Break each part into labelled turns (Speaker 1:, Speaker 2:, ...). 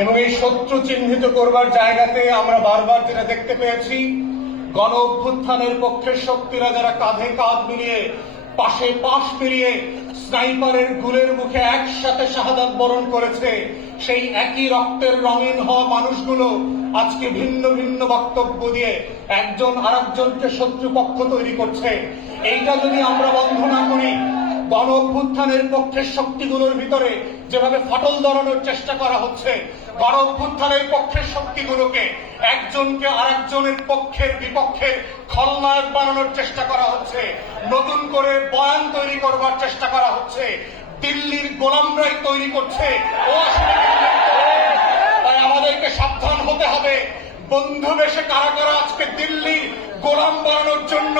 Speaker 1: এই শত্রু চিহ্নিত করবার জায়গাতে আমরা বারবার যেটা দেখতে পেয়েছি, গণ অভ্যুত্থানের পক্ষের শক্তিরা যারা কাঁধে কাঁধ মিলিয়ে, পাশে পাশ মিলিয়ে স্নাইপারের গুলের মুখে একসাথে শাহাদাত বরণ করেছে, সেই একই রক্তের রঙিন হওয়া মানুষগুলো আজকে ভিন্ন ভিন্ন বক্তব্য দিয়ে একজন আরেকজনকে শত্রুপক্ষ তৈরি করছে। এইটা যদি আমরা বন্ধ না গণ অভ্যুত্থানের পক্ষের শক্তিগুলোর ভিতরে যেভাবে ফাটল ধরানোর চেষ্টা করা হচ্ছে গণ অভ্যুত্থানের পক্ষের শক্তিগুলোকে একজনকে আরেকজনের পক্ষের বিপক্ষের খলনায়ক বানানোর চেষ্টা করা হচ্ছে, নতুন করে বয়ান তৈরি করবার চেষ্টা করা হচ্ছে, দিল্লির গোলামরাই তৈরি করছে। তাই আমাদেরকে সাবধান হতে হবে বন্ধু বেশে কারা কারা আজকে দিল্লির গোলাম বানানোর জন্য,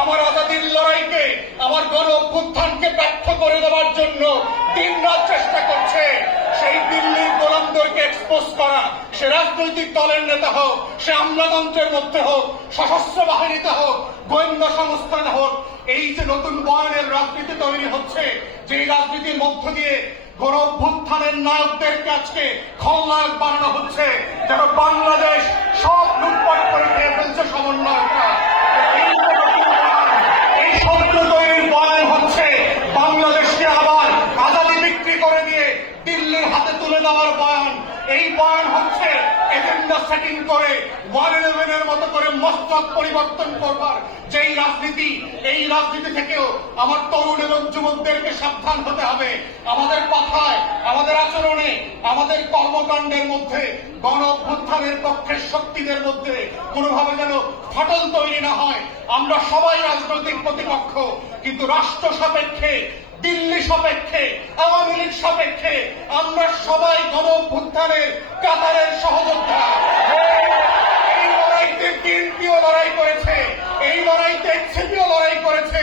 Speaker 1: আমার আজাদির লড়াইকে, আমার গণ অভ্যুত্থানকে ব্যর্থ করে দেওয়ার জন্য দিন রাত চেষ্টা করছে। সেই দিল্লির গোলামদেরকে এক্সপোজ করা, সে রাজনৈতিক দলের নেতা হোক, সে আমলাতন্ত্রের মধ্যে হোক, সশস্ত্র বাহিনীতে হোক, গোয়েন্দা সংস্থান হোক, এই যে নতুন বয়নের রাজনীতি তৈরি হচ্ছে যে রাজনীতির মধ্য দিয়ে গণ অভ্যুত্থানের নায়কদেরকে আজকে খলনায়ক বানানো হচ্ছে। যেন বাংলাদেশ সব হাতে তুলে দেওয়ার বয়ান। এই বয়ান হচ্ছে এজেন্ডা সেটিং করে ওয়ান ইলেভেনের মতো করে মস্তক পরিবর্তন করবার। যেই রাজনীতি, এই রাজনীতি থেকেও আমার তরুণ এবং যুবকদেরকে সাবধান হতে হবে। আমাদের কথায়, আমাদের আচরণে, আমাদের কর্মকাণ্ডের মধ্যে, গণ অভ্যুত্থানের পক্ষের শক্তিদের মধ্যে কোনোভাবে যেন ফাটল তৈরি না হয়। আমরা সবাই রাজনৈতিক প্রতিপক্ষ, কিন্তু রাষ্ট্র সাপেক্ষে দিল্লি সাপেক্ষে, আওয়ামী লীগ সাপেক্ষে আমরা সবাই গণ অভ্যুত্থানের কাতারের সহযোদ্ধা। এই লড়াইতে বিএনপিও লড়াই করেছে, এই লড়াইতে এনসিপিও লড়াই করেছে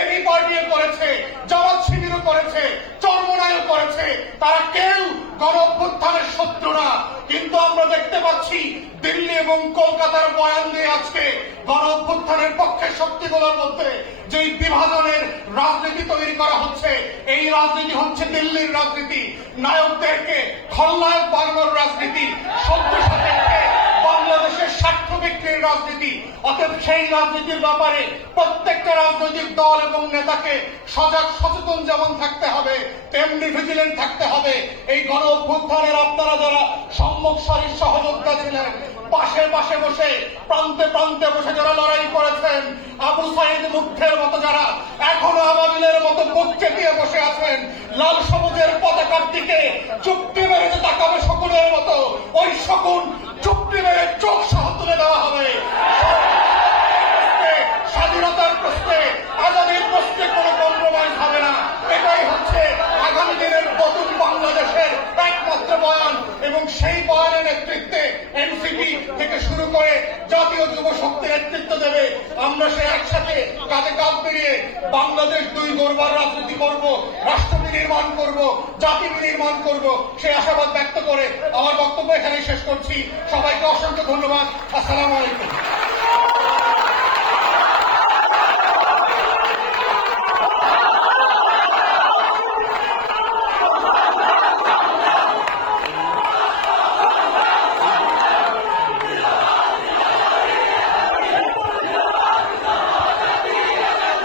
Speaker 1: এবি পার্টিও করেছে, জামাত শিবিরও করেছে চর্মনায়ও করেছে। তারা কেউ গণ অভ্যুত্থানের শত্রু না। কিন্তু আমরা দেখতে পাচ্ছি দিল্লি এবং কলকাতার বয়ান দিয়ে আজকে গণ অভ্যুত্থানের পক্ষের শক্তিগুলোর মধ্যে যেই বিভাজনের রাজনীতি তৈরি করা হচ্ছে, এই রাজনীতি হচ্ছে দিল্লির রাজনীতি। নায়কদেরকে খলনায়ক বানানোর রাজনীতি সত্য সাপেক্ষে বাংলাদেশের স্বার্থ বিক্রির রাজনীতি। অতএব সেই রাজনীতির ব্যাপারে প্রত্যেকটা রাজনৈতিক দল এবং নেতাকে সজাগ, সচেতন যেমন থাকতে হবে, তেমনি ভিজিলেন্ট থাকতে হবে। এই গণ অভ্যুত্থানের আপনারা সারির সহযোদ্ধা ছিলেন। পাশে পাশে বসে প্রান্তে প্রান্তে বসে যারা লড়াই করেছেন, আবু সাইদ মুগ্ধের মতো যারা এখনও আবাবিলের মতো বুকচে দিয়ে বসে আছেন, লাল সবুজের পতাকার দিকে চুক্তি মেরে তাকাবে শকুনের মতো, ওই শকুন চুক্তি মেরে চোখ সহ তুলে দেওয়া হবে। সেই বয়ানের নেতৃত্বে এনসিপি থেকে শুরু করে জাতীয় যুব শক্তি নেতৃত্ব দেবে। আমরা সে একসাথে কাজে কাজ পেরিয়ে বাংলাদেশ দুই গড়বার রাজনীতি করব রাষ্ট্র নির্মাণ করব, জাতি নির্মাণ করব। সে আশাবাদ ব্যক্ত করে আমার বক্তব্য এখানেই শেষ করছি। সবাইকে অসংখ্য ধন্যবাদ। আসসালামু আলাইকুম।